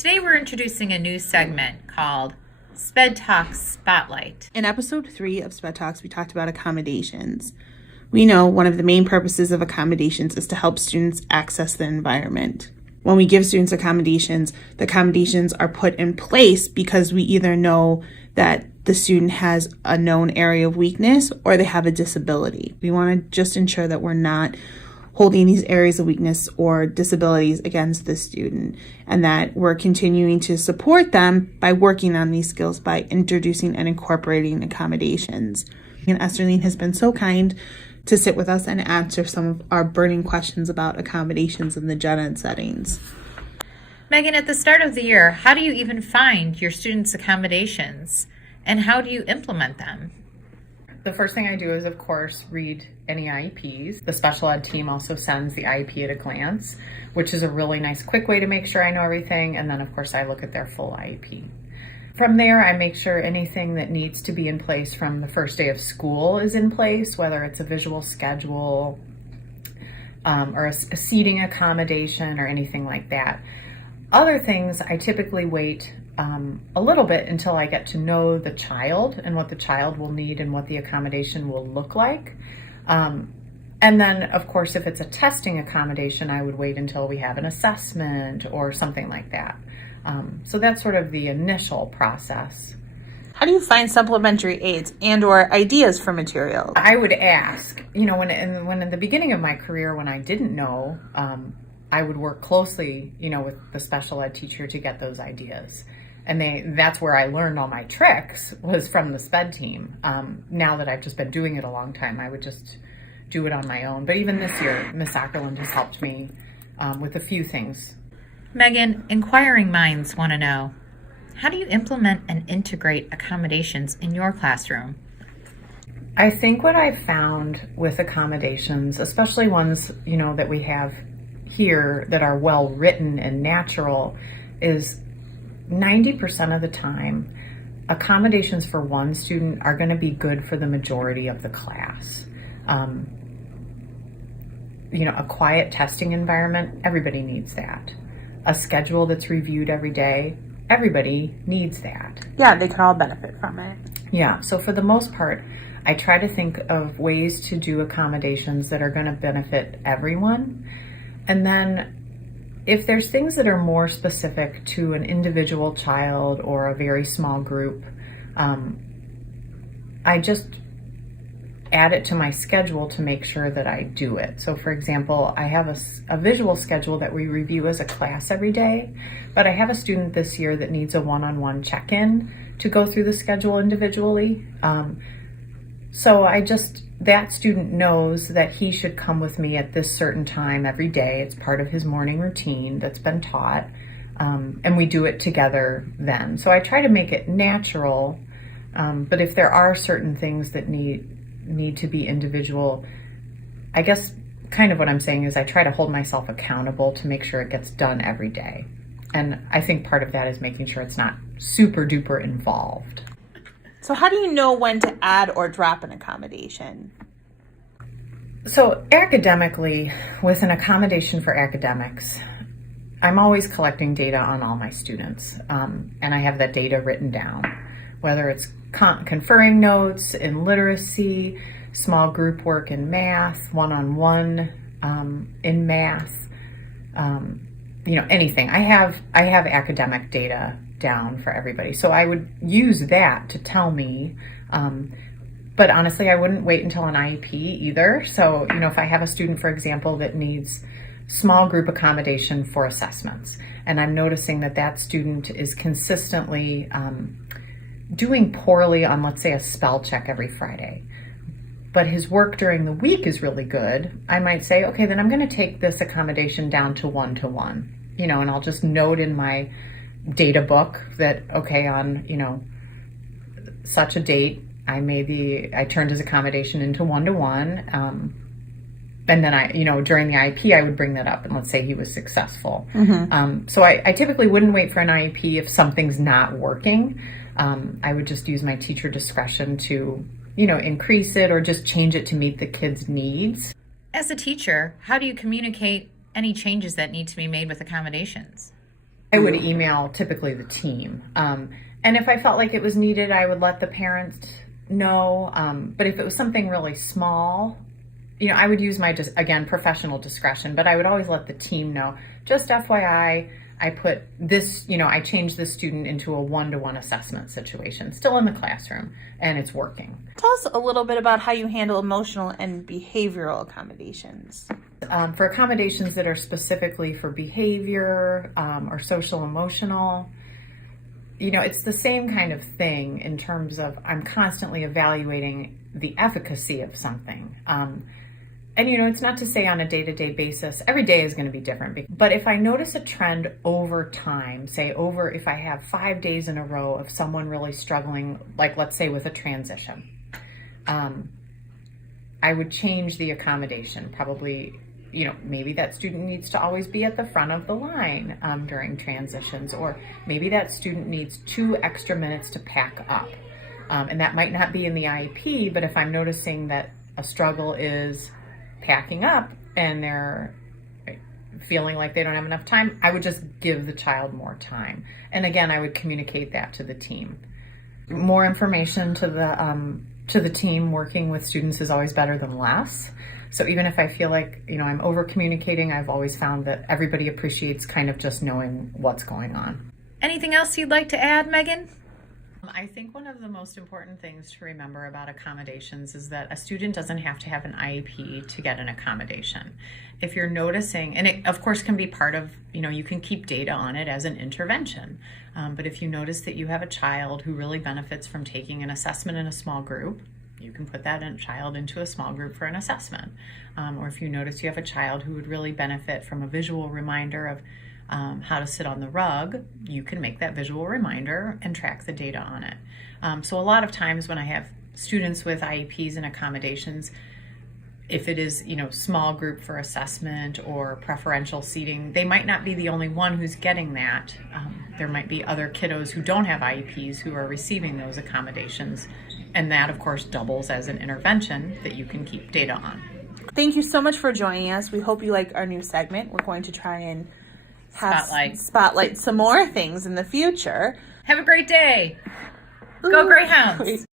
Today we're introducing a new segment called SPED Talks Spotlight. In episode 3 of SPED Talks, we talked about accommodations. We know one of the main purposes of accommodations is to help students access the environment. When we give students accommodations, the accommodations are put in place because we either know that the student has a known area of weakness or they have a disability. We want to just ensure that we're not holding these areas of weakness or disabilities against the student, and that we're continuing to support them by working on these skills by introducing and incorporating accommodations. And Esterline has been so kind to sit with us and answer some of our burning questions about accommodations in the gen ed settings. Megan, at the start of the year, how do you even find your students' accommodations, and how do you implement them? The first thing I do is, of course, read any IEPs. The special ed team also sends the IEP at a glance, which is a really nice, quick way to make sure I know everything. And then, of course, I look at their full IEP. From there, I make sure anything that needs to be in place from the first day of school is in place, whether it's a visual schedule or a seating accommodation or anything like that. Other things, I typically wait a little bit until I get to know the child and what the child will need and what the accommodation will look like. And then, of course, if it's a testing accommodation, I would wait until we have an assessment or something like that. So that's sort of the initial process. How do you find supplementary aids and or ideas for materials? I would ask, when in the beginning of my career, when I didn't know, I would work closely, with the special ed teacher to get those ideas. And that's where I learned all my tricks, was from the SPED team. Now that I've just been doing it a long time, I would just do it on my own. But even this year, Miss Ackerland has helped me with a few things. Megan, inquiring minds want to know, how do you implement and integrate accommodations in your classroom? I think what I've found with accommodations, especially ones, that we have here that are well written and natural, is 90% of the time, accommodations for one student are going to be good for the majority of the class. A quiet testing environment, everybody needs that. A schedule that's reviewed every day, everybody needs that. Yeah, they can all benefit from it. Yeah, so for the most part, I try to think of ways to do accommodations that are going to benefit everyone. And then if there's things that are more specific to an individual child or a very small group, I just add it to my schedule to make sure that I do it. So for example, I have a visual schedule that we review as a class every day, but I have a student this year that needs a one-on-one check-in to go through the schedule individually. So that student knows that he should come with me at this certain time every day. It's part of his morning routine that's been taught, and we do it together then. So I try to make it natural, but if there are certain things that need to be individual, I guess kind of what I'm saying is I try to hold myself accountable to make sure it gets done every day. And I think part of that is making sure it's not super duper involved. So how do you know when to add or drop an accommodation? So academically, with an accommodation for academics, I'm always collecting data on all my students, and I have that data written down, whether it's conferring notes in literacy, small group work in math, one-on-one in math, anything. I have academic data down for everybody. So I would use that to tell me, but honestly, I wouldn't wait until an IEP either. So, if I have a student, for example, that needs small group accommodation for assessments, and I'm noticing that student is consistently doing poorly on, let's say, a spell check every Friday, but his work during the week is really good, I might say, okay, then I'm going to take this accommodation down to one-to-one, and I'll just note in my data book that, okay, on, such a date, I turned his accommodation into one-to-one, and then during the IEP, I would bring that up, and let's say he was successful. Mm-hmm. So I typically wouldn't wait for an IEP if something's not working. I would just use my teacher discretion to, increase it or just change it to meet the kids' needs. As a teacher, how do you communicate any changes that need to be made with accommodations? I would email typically the team. And if I felt like it was needed, I would let the parents know. But if it was something really small, I would use my, again, professional discretion, but I would always let the team know. Just FYI, I put this, I changed this student into a one-to-one assessment situation, still in the classroom, and it's working. Tell us a little bit about how you handle emotional and behavioral accommodations. For accommodations that are specifically for behavior or social emotional, it's the same kind of thing in terms of I'm constantly evaluating the efficacy of something. And, it's not to say on a day-to-day basis, every day is going to be different. But if I notice a trend over time, if I have 5 days in a row of someone really struggling, like let's say with a transition, I would change the accommodation. Probably, maybe that student needs to always be at the front of the line during transitions, or maybe that student needs 2 extra minutes to pack up. And that might not be in the IEP, but if I'm noticing that a struggle is packing up and they're feeling like they don't have enough time, I would just give the child more time. And again, I would communicate that to the team. More information to the team working with students is always better than less. So even if I feel like, I'm over communicating, I've always found that everybody appreciates kind of just knowing what's going on. Anything else you'd like to add, Megan? I think one of the most important things to remember about accommodations is that a student doesn't have to have an IEP to get an accommodation. If you're noticing, and it of course can be part of, you can keep data on it as an intervention. But if you notice that you have a child who really benefits from taking an assessment in a small group, you can put that child into a small group for an assessment. Or if you notice you have a child who would really benefit from a visual reminder of how to sit on the rug, you can make that visual reminder and track the data on it. So a lot of times when I have students with IEPs and accommodations, if it is, small group for assessment or preferential seating, they might not be the only one who's getting that. There might be other kiddos who don't have IEPs who are receiving those accommodations. And that, of course, doubles as an intervention that you can keep data on. Thank you so much for joining us. We hope you like our new segment. We're going to try and spotlight some more things in the future. Have a great day. Go Greyhounds.